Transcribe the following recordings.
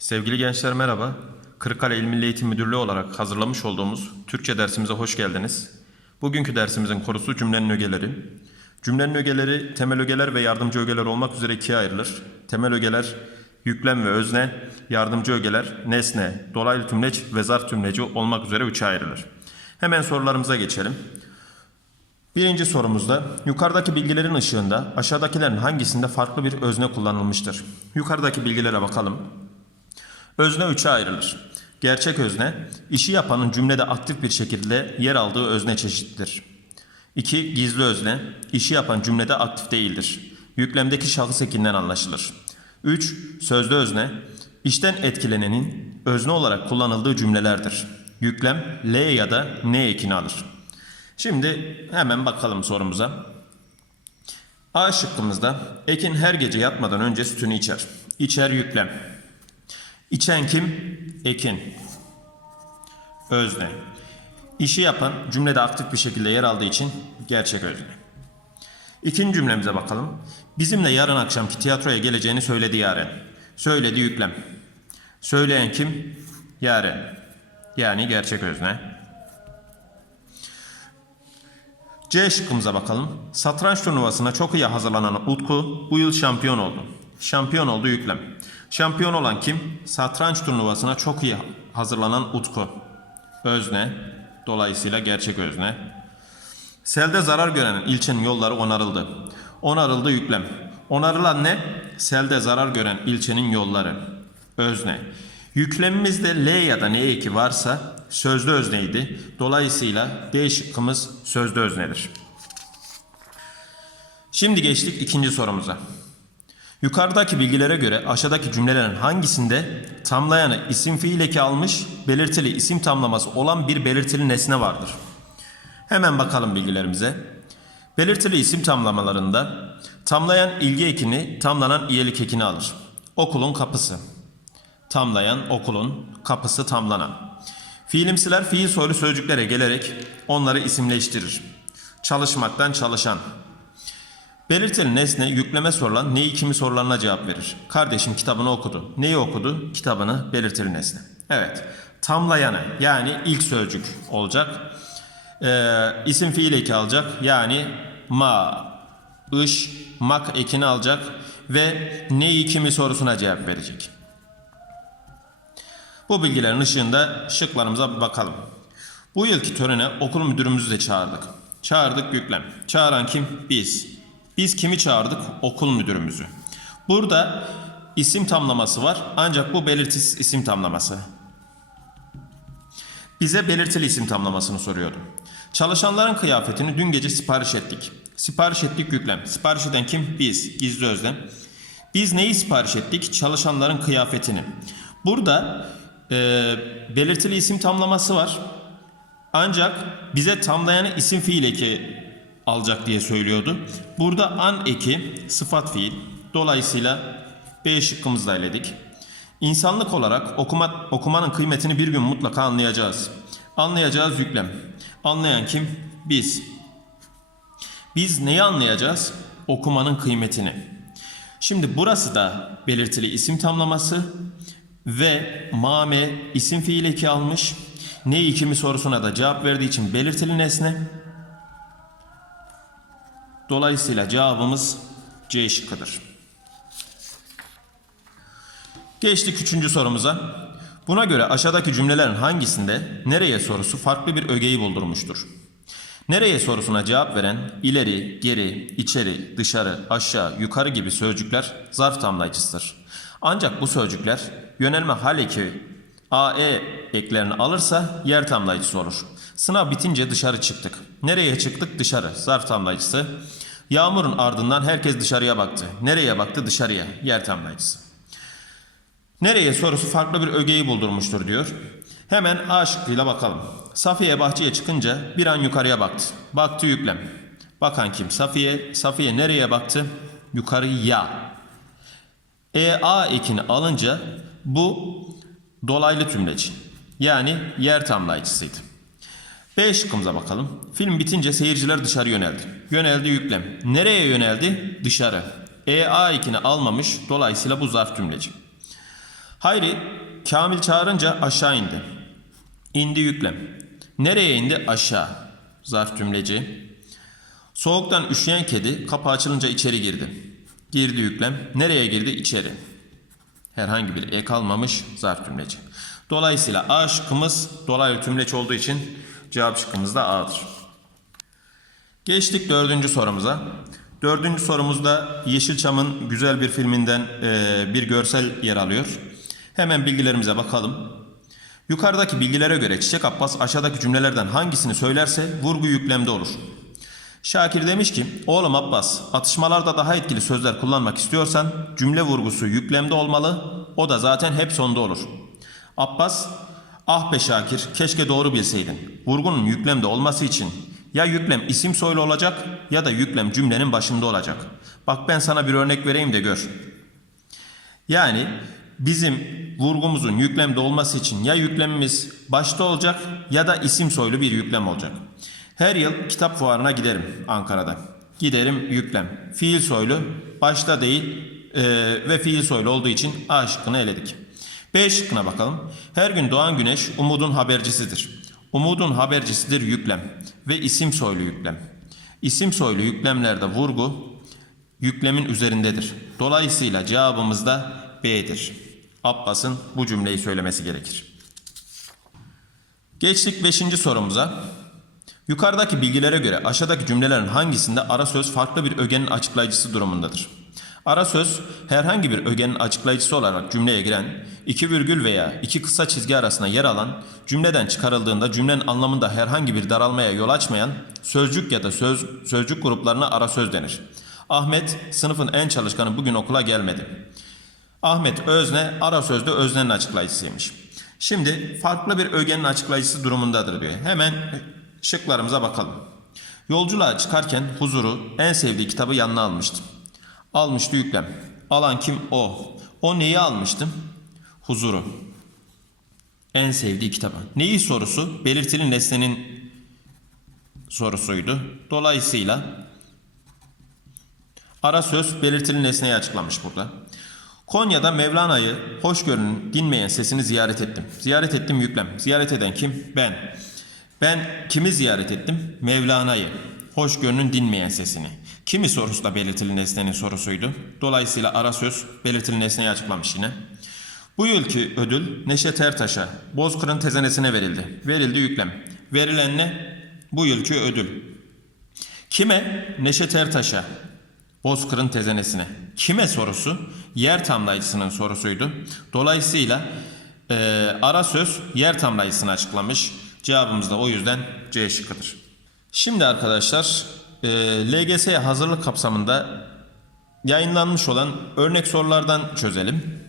Sevgili gençler merhaba. Kırıkkale İl Milli Eğitim Müdürlüğü olarak hazırlamış olduğumuz Türkçe dersimize hoş geldiniz. Bugünkü dersimizin konusu cümlenin ögeleri. Cümlenin ögeleri temel ögeler ve yardımcı ögeler olmak üzere ikiye ayrılır. Temel ögeler yüklem ve özne, yardımcı ögeler nesne, dolaylı tümleç ve zarf tümleci olmak üzere üçe ayrılır. Hemen sorularımıza geçelim. Birinci sorumuzda yukarıdaki bilgilerin ışığında aşağıdakilerin hangisinde farklı bir özne kullanılmıştır? Yukarıdaki bilgilere bakalım. Özne üçe ayrılır. Gerçek özne, işi yapanın cümlede aktif bir şekilde yer aldığı özne çeşittir. 2. Gizli özne, işi yapan cümlede aktif değildir. Yüklemdeki şahıs ekinden anlaşılır. 3. Sözlü özne, işten etkilenenin özne olarak kullanıldığı cümlelerdir. Yüklem, L ya da N ekini alır. Şimdi hemen bakalım sorumuza. A şıkkımızda Ekin her gece yatmadan önce sütünü içer. İçer yüklem. İçen kim? Ekin. Özne. İşi yapan cümlede aktif bir şekilde yer aldığı için gerçek özne. İkinci cümlemize bakalım. Bizimle yarın akşamki tiyatroya geleceğini söyledi Yaren. Söyledi yüklem. Söyleyen kim? Yaren. Yani gerçek özne. C şıkkımıza bakalım. Satranç turnuvasına çok iyi hazırlanan Utku bu yıl şampiyon oldu. Şampiyon oldu yüklem. Şampiyon olan kim? Satranç turnuvasına çok iyi hazırlanan Utku. Özne. Dolayısıyla gerçek özne. Selde zarar gören ilçenin yolları onarıldı. Onarıldı yüklem. Onarılan ne? Selde zarar gören ilçenin yolları. Özne. Yüklemimizde L ya da N eki varsa sözlü özneydi. Dolayısıyla D şıkkımız sözlü öznedir. Şimdi geçtik ikinci sorumuza. Yukarıdaki bilgilere göre aşağıdaki cümlelerin hangisinde tamlayanı isim fiil eki almış, belirtili isim tamlaması olan bir belirtili nesne vardır? Hemen bakalım bilgilerimize. Belirtili isim tamlamalarında tamlayan ilgi ekini tamlanan iyelik ekini alır. Okulun kapısı. Tamlayan okulun kapısı tamlanan. Fiilimsiler fiil soylu sözcüklere gelerek onları isimleştirir. Çalışmaktan çalışan. Belirtili nesne yükleme sorulan neyi kimi sorularına cevap verir. Kardeşim kitabını okudu. Neyi okudu? Kitabını belirtili nesne. Evet. Tamlayanı yani ilk sözcük olacak. Ee, isim fiil eki alacak. Yani ma, ış, mak ekini alacak ve neyi kimi sorusuna cevap verecek. Bu bilgilerin ışığında şıklarımıza bir bakalım. Bu yılki törene okul müdürümüzü de çağırdık. Çağırdık yüklem. Çağıran kim? Biz. Biz kimi çağırdık? Okul müdürümüzü. Burada isim tamlaması var ancak bu belirtisiz isim tamlaması. Bize belirtili isim tamlamasını soruyordu. Çalışanların kıyafetini dün gece sipariş ettik. Sipariş ettik yüklem. Sipariş eden kim? Biz. Gizli özlem. Biz neyi sipariş ettik? Çalışanların kıyafetini. Burada e, belirtili isim tamlaması var. Ancak bize tamlayanı isim fiil eki alacak diye söylüyordu. Burada an eki sıfat fiil. Dolayısıyla B şıkkımızda eledik. İnsanlık olarak okuma, okumanın kıymetini bir gün mutlaka anlayacağız. Anlayacağız yüklem. Anlayan kim? Biz. Biz neyi anlayacağız? Okumanın kıymetini. Şimdi burası da belirtili isim tamlaması ve mame isim fiil eki almış. Neyi kimi sorusuna da cevap verdiği için belirtili nesne. Dolayısıyla cevabımız C şıkkıdır. Geçtik üçüncü sorumuza. Buna göre aşağıdaki cümlelerin hangisinde nereye sorusu farklı bir ögeyi buldurmuştur? Nereye sorusuna cevap veren ileri, geri, içeri, dışarı, aşağı, yukarı gibi sözcükler zarf tamlayıcısıdır. Ancak bu sözcükler yönelme hal eki AE eklerini alırsa yer tamlayıcısı olur. Sınav bitince dışarı çıktık. Nereye çıktık? Dışarı. Zarf tamlayıcısı. Yağmurun ardından herkes dışarıya baktı. Nereye baktı? Dışarıya. Yer tamlayıcısı. Nereye sorusu farklı bir ögeyi buldurmuştur diyor. Hemen A şıkkıyla bakalım. Safiye bahçeye çıkınca bir an yukarıya baktı. Baktı yüklem. Bakan kim? Safiye. Safiye nereye baktı? Yukarıya. E A ekini alınca bu dolaylı tümleç. Yani yer tamlayıcısıydı. B şıkkımıza bakalım. Film bitince seyirciler dışarı yöneldi. Yöneldi yüklem. Nereye yöneldi? Dışarı. E A ekini almamış. Dolayısıyla bu zarf tümleci. Hayri Kamil çağırınca aşağı indi. İndi yüklem. Nereye indi? Aşağı. Zarf cümleci. Soğuktan üşüyen kedi kapı açılınca içeri girdi. Girdi yüklem. Nereye girdi? İçeri. Herhangi bir ek almamış zarf cümleci. Dolayısıyla A şıkkımız dolaylı tümleç olduğu için cevap şıkkımız da A'dır. Geçtik dördüncü sorumuza. Dördüncü sorumuzda Yeşilçam'ın güzel bir filminden eee, bir görsel yer alıyor. Hemen bilgilerimize bakalım. Yukarıdaki bilgilere göre Çiçek Abbas aşağıdaki cümlelerden hangisini söylerse vurgu yüklemde olur. Şakir demiş ki, oğlum Abbas, atışmalarda daha etkili sözler kullanmak istiyorsan cümle vurgusu yüklemde olmalı, o da zaten hep sonda olur. Abbas, ah be Şakir, keşke doğru bilseydin. Vurgunun yüklemde olması için ya yüklem isim soylu olacak ya da yüklem cümlenin başında olacak. Bak ben sana bir örnek vereyim de gör. Yani bizim vurgumuzun yüklemde olması için ya yüklemimiz başta olacak ya da isim soylu bir yüklem olacak. Her yıl kitap fuarına giderim Ankara'da. Giderim yüklem. Fiil soylu başta değil e, ve fiil soylu olduğu için A şıkkını eledik. B şıkkına bakalım. Her gün doğan güneş umudun habercisidir. Umudun habercisidir yüklem ve isim soylu yüklem. İsim soylu yüklemlerde vurgu yüklemin üzerindedir. Dolayısıyla cevabımız da B'dir. Abbas'ın bu cümleyi söylemesi gerekir. Geçtik 5. sorumuza. Yukarıdaki bilgilere göre aşağıdaki cümlelerin hangisinde ara söz farklı bir ögenin açıklayıcısı durumundadır? Ara söz herhangi bir ögenin açıklayıcısı olarak cümleye giren, iki virgül veya iki kısa çizgi arasında yer alan, cümleden çıkarıldığında cümlenin anlamında herhangi bir daralmaya yol açmayan sözcük ya da söz, sözcük gruplarına ara söz denir. Ahmet sınıfın en çalışkanı bugün okula gelmedi. Ahmet özne ara sözde öznenin açıklayıcısıymış. Şimdi farklı bir ögenin açıklayıcısı durumundadır diyor. Hemen şıklarımıza bakalım. Yolculuğa çıkarken huzuru en sevdiği kitabı yanına almıştı. Almıştı yüklem. Alan kim? O. O neyi almıştı? Huzuru. En sevdiği kitabı. Neyi sorusu? Belirtili nesnenin sorusuydu. Dolayısıyla ara söz belirtili nesneyi açıklamış burada. Konya'da Mevlana'yı hoşgörünün dinmeyen sesini ziyaret ettim. Ziyaret ettim yüklem. Ziyaret eden kim? Ben. Ben kimi ziyaret ettim? Mevlana'yı. Hoşgörünün dinmeyen sesini. Kimi sorusu da belirtili nesnenin sorusuydu. Dolayısıyla ara söz belirtili nesneyi açıklamış yine. Bu yılki ödül Neşet Ertaş'a Bozkır'ın tezenesine verildi. Verildi yüklem. Verilen ne? Bu yılki ödül. Kime? Neşet Ertaş'a. Bozkır'ın tezenesine. Kime sorusu? Yer tamlayıcısının sorusuydu. Dolayısıyla e, ara söz yer tamlayıcısını açıklamış. Cevabımız da o yüzden C şıkkıdır. Şimdi arkadaşlar e, LGS hazırlık kapsamında yayınlanmış olan örnek sorulardan çözelim.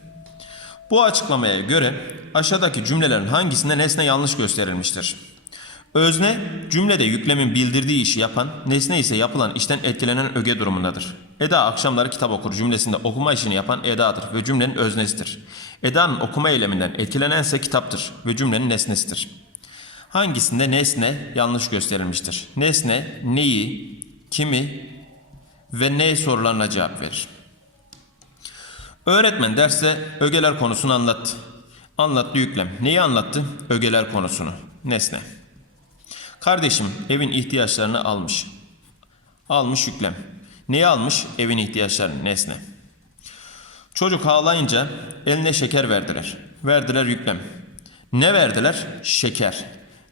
Bu açıklamaya göre aşağıdaki cümlelerin hangisinde nesne yanlış gösterilmiştir? Özne cümlede yüklemin bildirdiği işi yapan, nesne ise yapılan işten etkilenen öge durumundadır. Eda akşamları kitap okur cümlesinde okuma işini yapan Eda'dır ve cümlenin öznesidir. Eda'nın okuma eyleminden etkilenense kitaptır ve cümlenin nesnesidir. Hangisinde nesne yanlış gösterilmiştir? Nesne neyi, kimi ve ne sorularına cevap verir. Öğretmen derste ögeler konusunu anlattı. Anlattı yüklem. Neyi anlattı? Ögeler konusunu. Nesne. Kardeşim evin ihtiyaçlarını almış. Almış yüklem. Neyi almış? Evin ihtiyaçlarını. Nesne. Çocuk ağlayınca eline şeker verdiler. Verdiler yüklem. Ne verdiler? Şeker.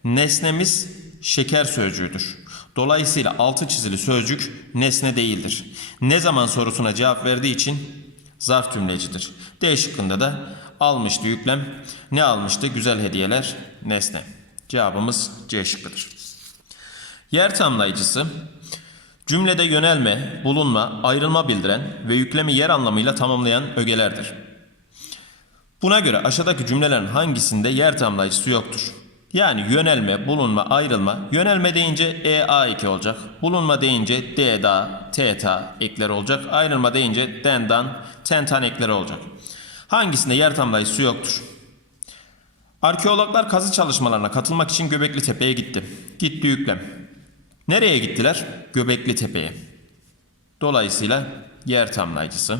Nesnemiz şeker sözcüğüdür. Dolayısıyla altı çizili sözcük nesne değildir. Ne zaman sorusuna cevap verdiği için zarf cümlecidir. D şıkkında da almıştı yüklem. Ne almıştı? Güzel hediyeler nesne. Cevabımız C şıkkıdır. Yer tamlayıcısı cümlede yönelme, bulunma, ayrılma bildiren ve yüklemi yer anlamıyla tamamlayan ögelerdir. Buna göre aşağıdaki cümlelerin hangisinde yer tamlayıcısı yoktur? Yani yönelme, bulunma, ayrılma. Yönelme deyince e a eki olacak. Bulunma deyince d da, t ta ekleri olacak. Ayrılma deyince den dan, ten tan ekleri olacak. Hangisinde yer tamlayıcısı yoktur? Arkeologlar kazı çalışmalarına katılmak için Göbekli Tepe'ye gitti. Gitti yüklem. Nereye gittiler? Göbekli Tepe'ye. Dolayısıyla yer tamlayıcısı.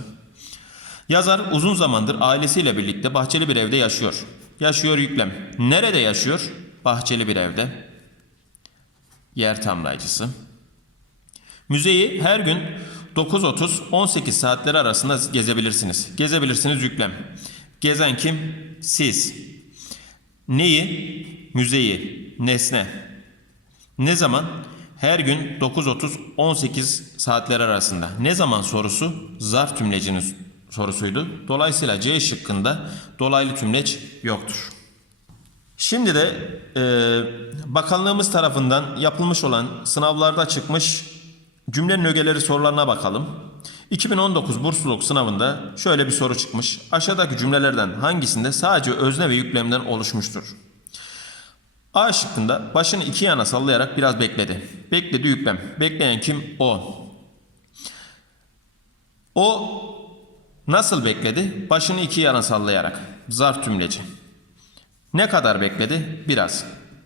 Yazar uzun zamandır ailesiyle birlikte bahçeli bir evde yaşıyor. Yaşıyor yüklem. Nerede yaşıyor? Bahçeli bir evde. Yer tamlayıcısı. Müzeyi her gün 9.30-18 saatleri arasında gezebilirsiniz. Gezebilirsiniz yüklem. Gezen kim? Siz. Neyi? Müzeyi. Nesne. Ne zaman? Her gün 9.30-18 saatler arasında. Ne zaman sorusu? Zarf tümlecinin sorusuydu. Dolayısıyla C şıkkında dolaylı tümleç yoktur. Şimdi de e, bakanlığımız tarafından yapılmış olan sınavlarda çıkmış cümlenin ögeleri sorularına bakalım. 2019 bursluluk sınavında şöyle bir soru çıkmış. Aşağıdaki cümlelerden hangisinde sadece özne ve yüklemden oluşmuştur? A şıkkında başını iki yana sallayarak biraz bekledi. Bekledi yüklem. Bekleyen kim? O. O nasıl bekledi? Başını iki yana sallayarak. Zarf tümleci. Ne kadar bekledi? Biraz.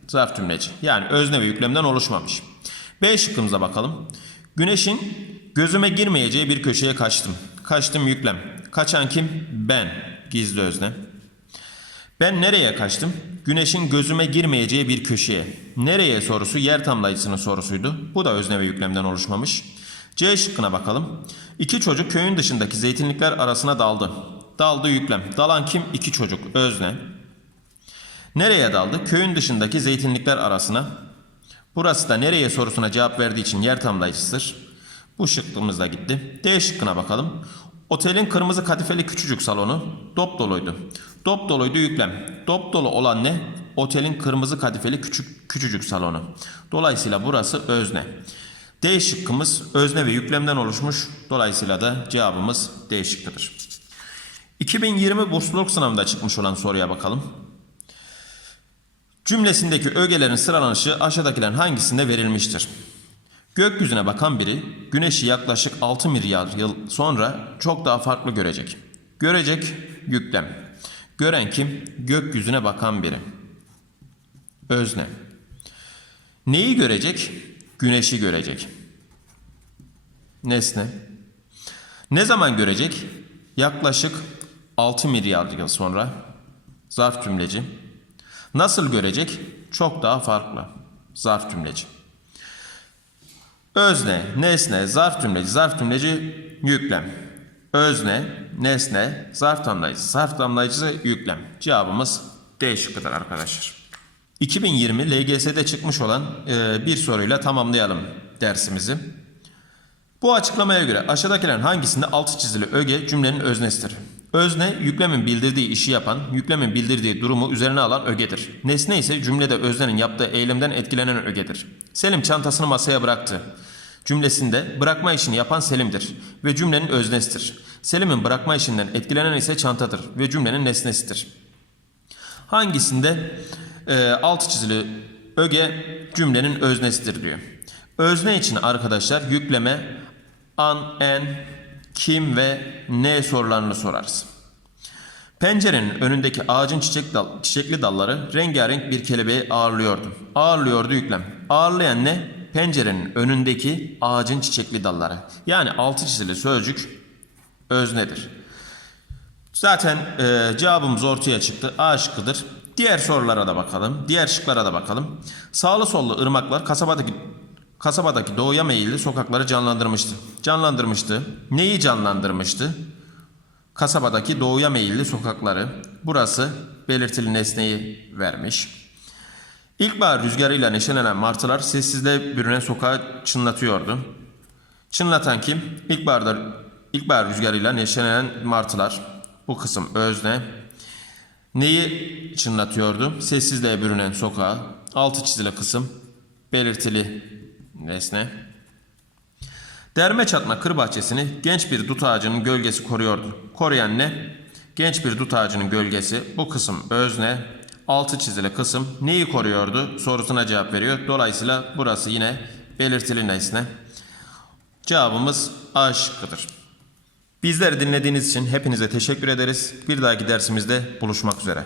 Zarf tümleci. Yani özne ve yüklemden oluşmamış. B şıkkımıza bakalım. Güneşin gözüme girmeyeceği bir köşeye kaçtım. Kaçtım yüklem. Kaçan kim? Ben. Gizli özne. Ben nereye kaçtım? Güneşin gözüme girmeyeceği bir köşeye. Nereye sorusu yer tamlayıcısının sorusuydu. Bu da özne ve yüklemden oluşmamış. C şıkkına bakalım. İki çocuk köyün dışındaki zeytinlikler arasına daldı. Daldı yüklem. Dalan kim? İki çocuk. Özne. Nereye daldı? Köyün dışındaki zeytinlikler arasına. Burası da nereye sorusuna cevap verdiği için yer tamlayıcısıdır. Bu şıkkımız da gitti. D şıkkına bakalım. Otelin kırmızı kadifeli küçücük salonu dop doluydu. Dop doluydu yüklem. Dop dolu olan ne? Otelin kırmızı kadifeli küçük küçücük salonu. Dolayısıyla burası özne. D şıkkımız özne ve yüklemden oluşmuş. Dolayısıyla da cevabımız D şıkkıdır. 2020 bursluluk sınavında çıkmış olan soruya bakalım. Cümlesindeki ögelerin sıralanışı aşağıdakilerin hangisinde verilmiştir? Gökyüzüne bakan biri güneşi yaklaşık 6 milyar yıl sonra çok daha farklı görecek. Görecek yüklem. Gören kim? Gökyüzüne bakan biri. Özne. Neyi görecek? Güneşi görecek. Nesne. Ne zaman görecek? Yaklaşık 6 milyar yıl sonra. Zarf cümleci. Nasıl görecek? Çok daha farklı. Zarf cümleci. Özne, nesne, zarf tümleci, zarf tümleci yüklem. Özne, nesne, zarf tamlayıcısı, zarf tamlayıcısı yüklem. Cevabımız D şıkkıdır arkadaşlar. 2020 LGS'de çıkmış olan e, bir soruyla tamamlayalım dersimizi. Bu açıklamaya göre aşağıdakilerin hangisinde altı çizili öge cümlenin öznesidir? Özne, yüklemin bildirdiği işi yapan, yüklemin bildirdiği durumu üzerine alan ögedir. Nesne ise cümlede öznenin yaptığı eylemden etkilenen ögedir. Selim çantasını masaya bıraktı. Cümlesinde bırakma işini yapan Selim'dir ve cümlenin öznesidir. Selim'in bırakma işinden etkilenen ise çantadır ve cümlenin nesnesidir. Hangisinde e, alt çizili öge cümlenin öznesidir diyor. Özne için arkadaşlar yükleme an, en, kim ve ne sorularını sorarız. Pencerenin önündeki ağacın çiçek dal, çiçekli dalları rengarenk bir kelebeği ağırlıyordu. Ağırlıyordu yüklem. Ağırlayan ne? Pencerenin önündeki ağacın çiçekli dalları. Yani altı çizili sözcük öznedir. Zaten e, cevabımız ortaya çıktı. A şıkkıdır. Diğer sorulara da bakalım. Diğer şıklara da bakalım. Sağlı sollu ırmaklar kasabadaki kasabadaki doğuya meyilli sokakları canlandırmıştı. Canlandırmıştı. Neyi canlandırmıştı? Kasabadaki doğuya meyilli sokakları. Burası belirtili nesneyi vermiş. İlkbahar rüzgarıyla neşelenen martılar sessizliğe bürünen sokağı çınlatıyordu. Çınlatan kim? İlkbaharda ilkbahar rüzgarıyla neşelenen martılar. Bu kısım özne. Neyi çınlatıyordu? Sessizliğe bürünen sokağı. Altı çizili kısım belirtili nesne. Derme çatma kır bahçesini genç bir dut ağacının gölgesi koruyordu. Koruyan ne? Genç bir dut ağacının gölgesi. Bu kısım özne. Altı çizili kısım neyi koruyordu sorusuna cevap veriyor. Dolayısıyla burası yine belirtili nesne. Cevabımız A. Bizleri dinlediğiniz için hepinize teşekkür ederiz. Bir dahaki dersimizde buluşmak üzere.